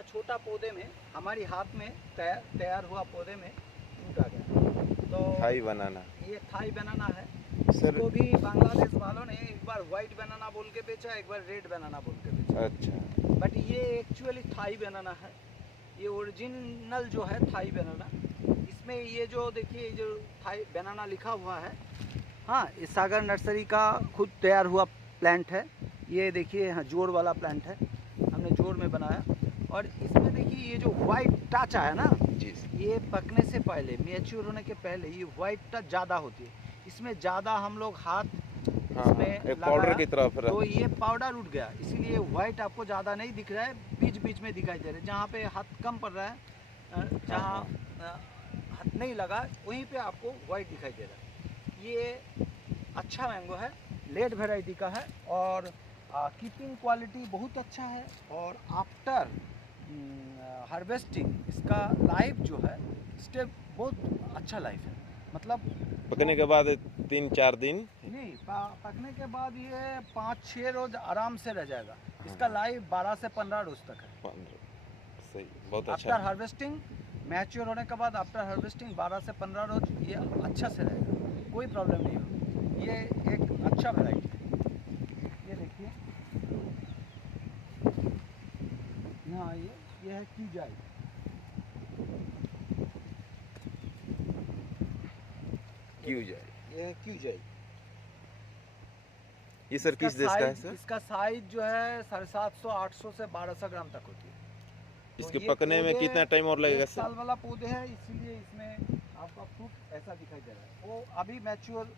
इतना छोटा पौधे में हमारी हाथ में तैयार हुआ पौधे में टूट आ गया। तो थाई बनाना, ये थाई बनाना है। सर इसको भी बांग्लादेश वालों ने एक बार वाइट बनाना बोल के बेचा, एक बार रेड बनाना बोल के बेचा। अच्छा, बट ये एक्चुअली थाई बनाना है, ये ओरिजिनल जो है थाई बनाना। इसमें ये जो देखिए जो थाई बनाना लिखा हुआ है, हाँ, ये सागर नर्सरी का खुद तैयार हुआ प्लांट है। ये देखिए हाँ, जोड़ वाला प्लांट है, हमने जोड़ में बनाया। और इसमें देखिए ये जो वाइट टाचा है ना जी, ये पकने से पहले, मैच्योर होने के पहले ये वाइट टच ज़्यादा होती है। इसमें ज़्यादा हम लोग हाथ हाँ, इसमें एक पाउडर की तरफ तो ये पाउडर उठ गया, इसीलिए वाइट आपको ज़्यादा नहीं दिख रहा है, बीच बीच में दिखाई दे रहा है। जहाँ पे हाथ कम पड़ रहा है, जहाँ हाथ नहीं लगा वहीं पे आपको वाइट दिखाई दे रहा है। ये अच्छा मैंगो है, लेट वैरायटी का है और कीपिंग क्वालिटी बहुत अच्छा है। और आफ्टर हार्वेस्टिंग इसका लाइफ जो है स्टेप बहुत अच्छा लाइफ है। मतलब पकने के बाद 3-4 दिन नहीं, पकने के बाद ये 5-6 रोज आराम से रह जाएगा। हाँ। इसका लाइफ 12 से 15 रोज तक है। 15, सही, बहुत आफ्टर अच्छा। हार्वेस्टिंग, मैच्योर होने के बाद आफ्टर हार्वेस्टिंग 12 से 15 रोज ये अच्छा से रहेगा, कोई प्रॉब्लम नहीं होगी। ये एक अच्छा वैरायटी है। ये देखिए यहाँ ये है क्यूजाई। क्यों जाए ये है क्यूजाई। ये सर किस देश का है सर? इसका साइज जो है 750-800 से 1200 ग्राम तक होती है। इसके तो ये पकने में पौधे कितना टाइम और लगेगा 1 सर? साल वाला पौधे है, इसीलिए इसमें आपका फ्रूट ऐसा दिखाई दे रहा है। वो अभी मैच्योर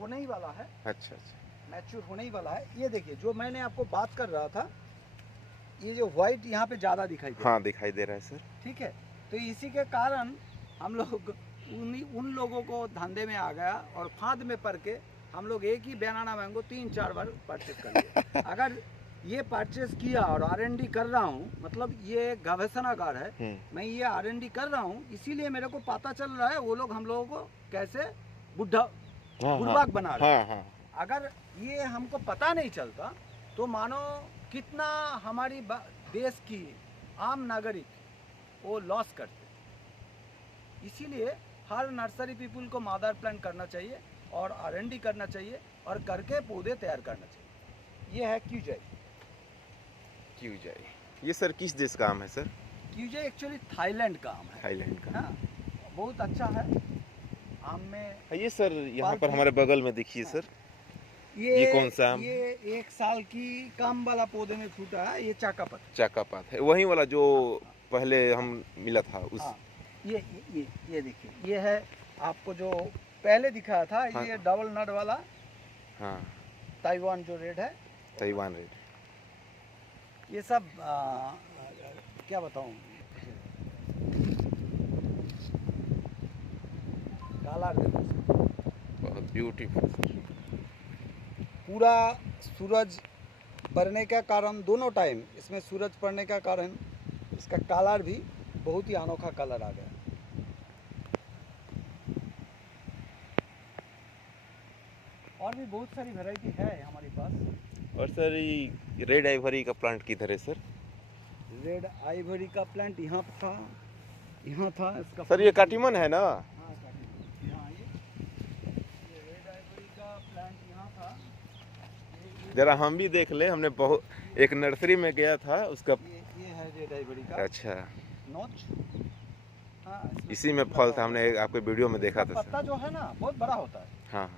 होने ही वाला है, अच्छा अच्छा, मैच्योर होने ही वाला है। ये देखिए जो मैंने आपको बात कर रहा था, ये जो व्हाइट यहाँ पे ज़्यादा दिखाई दे रहा है। हाँ दिखाई दे रहा है सर। ठीक है, तो इसी के कारण हम लोग उन लोगों को धंधे में आ गया और फांद में पड़ के हम लोग एक ही बनाना मैंगो 3-4 बार परचेज कर लिया। अगर ये परचेज किया और R&D कर रहा हूँ, मतलब ये गवेषणागार है, मैं ये R&D कर रहा हूँ, इसीलिए मेरे को पता चल रहा है वो लोग हम लोगों को कैसे बुड़बक बना रहे हैं। अगर ये हमको पता नहीं चलता तो मानो कितना हमारी देश की आम नागरिक वो लॉस करते। इसीलिए हर नर्सरी पीपल को मदर प्लांट करना चाहिए और R&D करना चाहिए और करके पौधे तैयार करना चाहिए। ये है क्यूजाई। क्यूजाई, ये सर किस देश का आम है सर? क्यूजाई एक्चुअली थाईलैंड का आम है। थाईलैंड का। हाँ, बहुत अच्छा है आम में। ये सर यहाँ पर हमारे बगल में देखिए सर, ये कौन सा आम? ये 1 साल की कम वाला पौधे में फूटा है, ये चाकापात। चाकापात है, वही वाला जो पहले हम मिला था उस। हाँ, ये देखिए, ये है आपको जो पहले दिखाया था। हाँ, ये डबल नट वाला, हाँ, ताइवान जो रेड है, ताइवान रेड। ये सब क्या बताऊं, कलर देखो, बहुत ब्यूटीफुल सर। पूरा सूरज पड़ने का कारण, दोनों टाइम इसमें सूरज पड़ने का कारण इसका कलर भी बहुत ही अनोखा कलर आ गया। और भी बहुत सारी वैरायटी है हमारे पास। और सर ये रेड आइवरी का प्लांट किधर है सर? रेड आइवरी का प्लांट यहाँ था, यहाँ था इसका। सर ये काटीमन है ना? हाँ, काटीमन। यहाँ ये रेड आइवरी का प्लांट यहाँ था। जरा हम भी देख ले, हमने बहुत एक नर्सरी में गया था उसका। ये है रेड आइवरी का। अच्छा, नोच। हाँ, इसी में फल था, हमने आपके वीडियो में देखा था पत्ता सर। जो है ना बहुत बड़ा होता है। हाँ,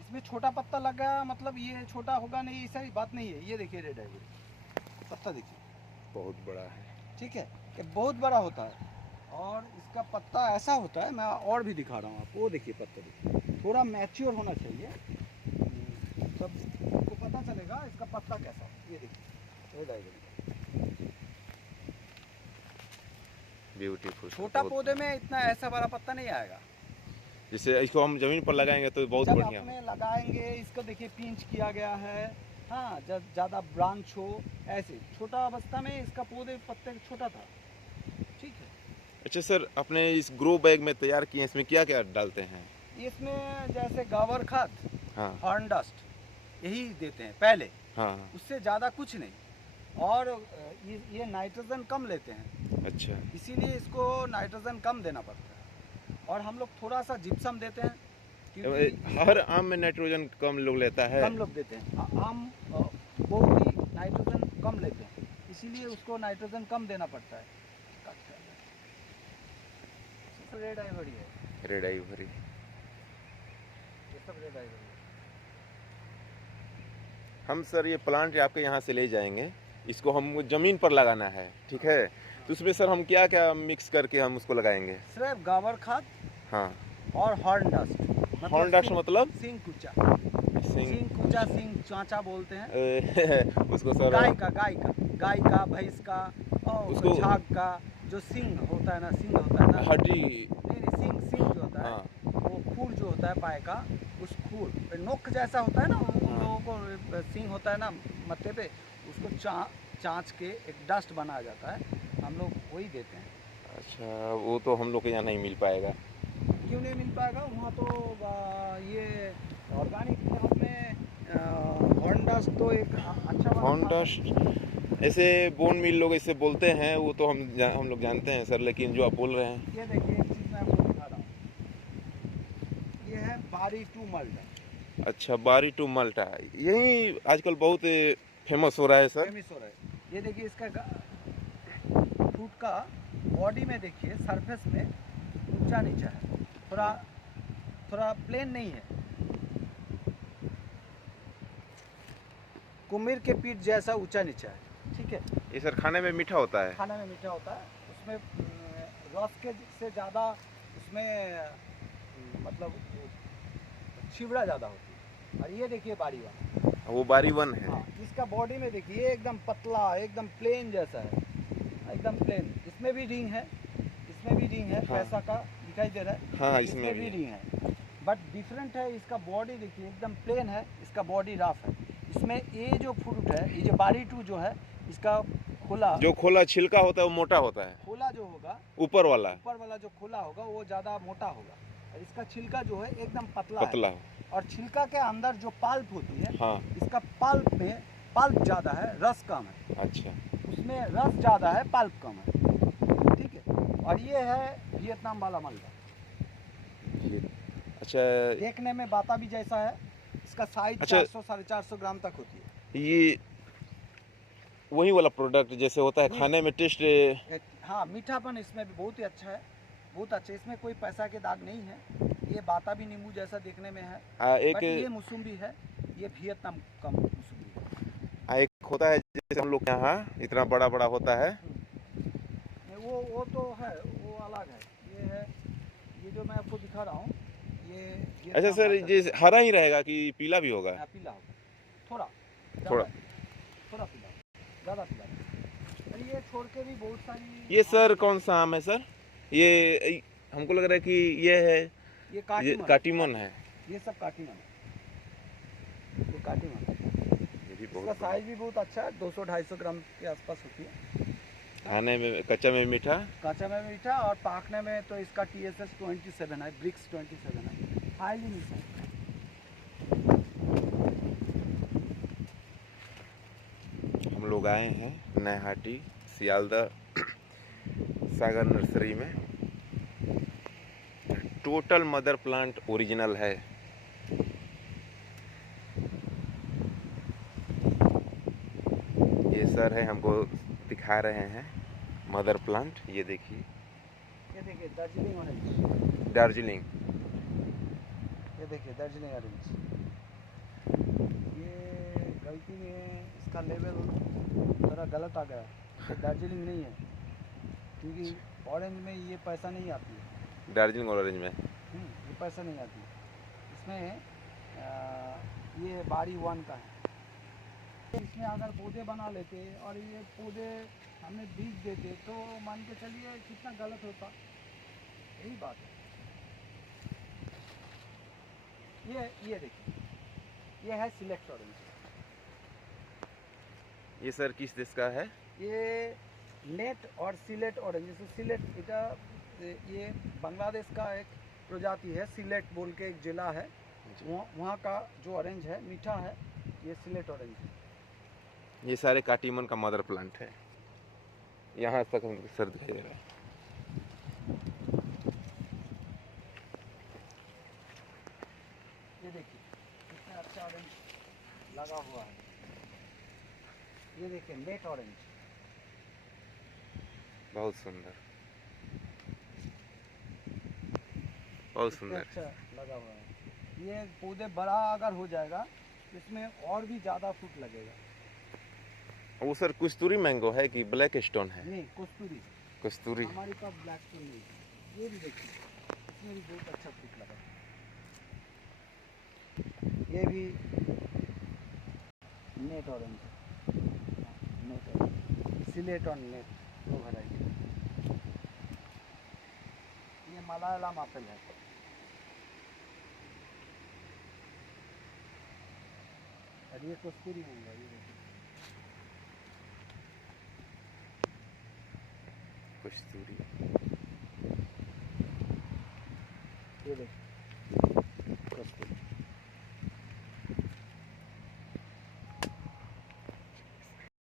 इसमें छोटा पत्ता लगा, मतलब ये छोटा होगा नहीं, ऐसा ही बात नहीं है। ये देखिए रेड आइवरी पत्ता देखिए, बहुत बड़ा है। ठीक है, ये बहुत बड़ा होता है। और इसका पत्ता ऐसा होता है, मैं और भी दिखा रहा हूँ आपको। वो देखिए पत्ता देखिए, थोड़ा मैच्योर होना चाहिए, तब आपको पता चलेगा इसका पत्ता कैसा है। ये देखिए रेड आइवरी, ब्यूटीफुल। छोटा पौधे में इतना ऐसा बड़ा पत्ता नहीं आएगा। जैसे इसको हम जमीन पर लगाएंगे तो बहुत जब बढ़िया। अपने लगाएंगे इसको, देखिए पिंच किया गया है। हाँ, जब ज़्यादा ब्रांच हो, ऐसे छोटा अवस्था में इसका पौधे पत्ते छोटा था। ठीक है। अच्छा सर, अपने इस ग्रो बैग में तैयार किए, इसमें क्या क्या डालते हैं? इसमें जैसे गोबर खाद, हाँ, हॉर्न डस्ट, यही देते हैं पहले, हाँ, उससे ज़्यादा कुछ नहीं। और ये नाइट्रोजन कम लेते हैं, अच्छा। इसीलिए इसको नाइट्रोजन कम देना पड़ता है। और हम लोग थोड़ा सा जिप्सम देते हैं, क्योंकि हर आम में नाइट्रोजन कम लोग लेता है। कम लोग देते हैं, आम वो भी नाइट्रोजन कम लेते हैं, इसीलिए उसको नाइट्रोजन कम देना पड़ता है। रेड आइवरी है, रेड आइवरी। ये सब रेड आइवरी है। हम सर ये प्लांट आपके यहाँ से ले जाएंगे, इसको हम ज़मीन पर लगाना है, ठीक है? तो उसमें सर हम क्या क्या मिक्स करके हम उसको लगाएंगे? सिर्फ गोबर खाद हाँ। और हॉर्न डस्ट। हॉर्न डस्ट मतलब? सिंग कुचा, सिंग सिंग कुचा, सिंग चाचा बोलते हैं उसको सर गाय का भैंस का और उसको झाग का जो सिंग होता है ना, सिंग होता है ना, हड्डी। नहीं सिंग जो होता है, हाँ। वो खूर जो होता है पाए का, उस खूर नोक जैसा होता है ना, उन लोगों को सिंग होता है ना मत्थे पे, उसको चाँच के एक डस्ट बनाया जाता है, हम लोग वही देते हैं। अच्छा, वो तो हम लोग के यहाँ नहीं मिल पाएगा। क्यों नहीं मिल पाएगा? वहाँ तो ये ऑर्गेनिक फॉर्म में हॉर्न डस्ट तो एक अच्छा वाला हॉर्न खाद है। डस्ट ऐसे बोन मिल लोग इसे बोलते हैं, वो तो हम लोग जानते हैं सर, लेकिन जो आप बोल रहे हैं। ये देखिए एक चीज़ मैं आपको दिखा रहा हूँ, ये है बारी टू मल्टा। अच्छा, बारी टू माल्टा, यही आजकल बहुत फेमस हो रहा है सर। फेमस हो रहा है। ये देखिए इसका फ्रूट का बॉडी में देखिए, सरफेस में ऊंचा नीचा है, थोड़ा प्लेन नहीं है, कुमिर के पीठ जैसा ऊंचा नीचा है, ठीक है? ये सर खाने में मीठा होता है? खाने में मीठा होता है, उसमें रस के से ज़्यादा उसमें मतलब छिवड़ा ज़्यादा होती है। और ये देखिए बारी वाला, वो बारी वन है। हाँ, इसका बॉडी में देखिए एकदम पतला, एकदम प्लेन जैसा है, एकदम प्लेन। इसमें भी रिंग है, इसमें भी रिंग है, हाँ। पैसा का दिखाई दे रहा है, हाँ, इसमें भी रिंग है, बट डिफरेंट है। इसका बॉडी देखिए एकदम प्लेन है, इसका बॉडी रफ है। इसमें ये जो फ्रूट है, ये जो बारी टू जो है, इसका खोला, जो खोला छिलका होता है वो मोटा होता है, खोला जो होगा ऊपर वाला जो खोला होगा वो ज़्यादा मोटा होगा, और इसका छिलका जो है एकदम पतला पतला। है। और छिलका के अंदर जो पल्प होती है, हाँ। इसका पल्प में पल्प ज़्यादा है, रस कम है। अच्छा। उसमें रस ज़्यादा है, पल्प कम है, ठीक है? और ये है वियतनाम वाला मालदा। अच्छा, देखने में बाता भी जैसा है, इसका साइज अच्छा, 400 450 ग्राम तक होती है। ये वही वाला प्रोडक्ट जैसे होता है खाने में टेस्ट। हाँ, मीठापन इसमें भी बहुत ही अच्छा है, बहुत अच्छा। इसमें कोई पैसा के दाग नहीं है, ये बाता भी नींबू जैसा देखने में है, बट ये मौसम्बी है, ये वियतनाम का मौसम्बी है। एक होता है जैसे हम लोग यहाँ इतना बड़ा बड़ा होता है, वो तो है, वो अलग है। ये है, ये जो मैं आपको दिखा रहा हूँ, ये अच्छा सर, ये हरा ही रहेगा कि पीला भी होगा? पीला होगा, थोड़ा पीला, ज़्यादा पीला। और ये छोड़ के भी बहुत सारी। ये सर कौन सा आम है सर? ये हमको लग रहा है कि ये है, ये काटीमन है। ये सब काटीमन है, ये काटीमन है। ये भी इसका बहुत साइज भी बहुत अच्छा है, 200-250 ग्राम के आसपास होती है। खाने में कच्चा में मीठा, मीठा, और पाकने में तो इसका TSS 27 है, ब्रिक्स 27 है, हाईली मीठा। हम लोग आए हैं नैहाटी सियालदह सागर नर्सरी में। टोटल मदर प्लांट ओरिजिनल है। ये सर है, हमको दिखा रहे हैं मदर प्लांट। ये देखिए, ये देखिए दार्जिलिंग ऑरेंज, दार्जिलिंग, ये देखिए दार्जिलिंग ऑरेंज। ये गलती में इसका लेवल थोड़ा गलत आ गया, ये दार्जिलिंग नहीं है, क्योंकि ऑरेंज में ये पैसा नहीं आती है। दार्जिलिंग ऑरेंज में ये पैसा नहीं आती, इसमें ये बारी वन का है। इसमें अगर पौधे बना लेते और ये पौधे हमें बीज देते तो मान के चलिए कितना गलत होता, यही बात है। ये देखिए, ये है सिलेक्ट ऑरेंज। ये सर किस देश का है? ये नेट और सिलेट ऑरेंज, सिलेट इटा, ये बांग्लादेश का एक प्रजाति है, सिलेट बोल के एक जिला है, वहाँ का जो ऑरेंज है मीठा है, ये सिलेट ऑरेंज है। ये सारे काटीमन का मदर प्लांट है। यहाँ तक हमको सर दिखाई दे रहा है। ये देखिए कितना अच्छा ऑरेंज लगा हुआ है। ये देखिए लेट ऑरेंज, बहुत सुंदर, बहुत कितना सुंदर। अच्छा लगा हुआ है। ये पौधे बड़ा अगर हो जाएगा इसमें और भी ज़्यादा फ्रूट लगेगा। वो सर कस्तूरी मैंगो है कि ब्लैक स्टोन है? नहीं कस्तूरी, कस्तूरी। हमारे पास ब्लैक तो नहीं है। ये भी देखिए इसमें भी बहुत अच्छा फ्रूट लगा। ये भी नेट ऑरेंज है, नेट ऑरेंज, सिलेट और नेट दो वैरायटी। ये मलयालम एप्पल है। और ये कस्तूरी मैंगो, ये देखिए कस्तूरी। ये देखिए कस्तूरी।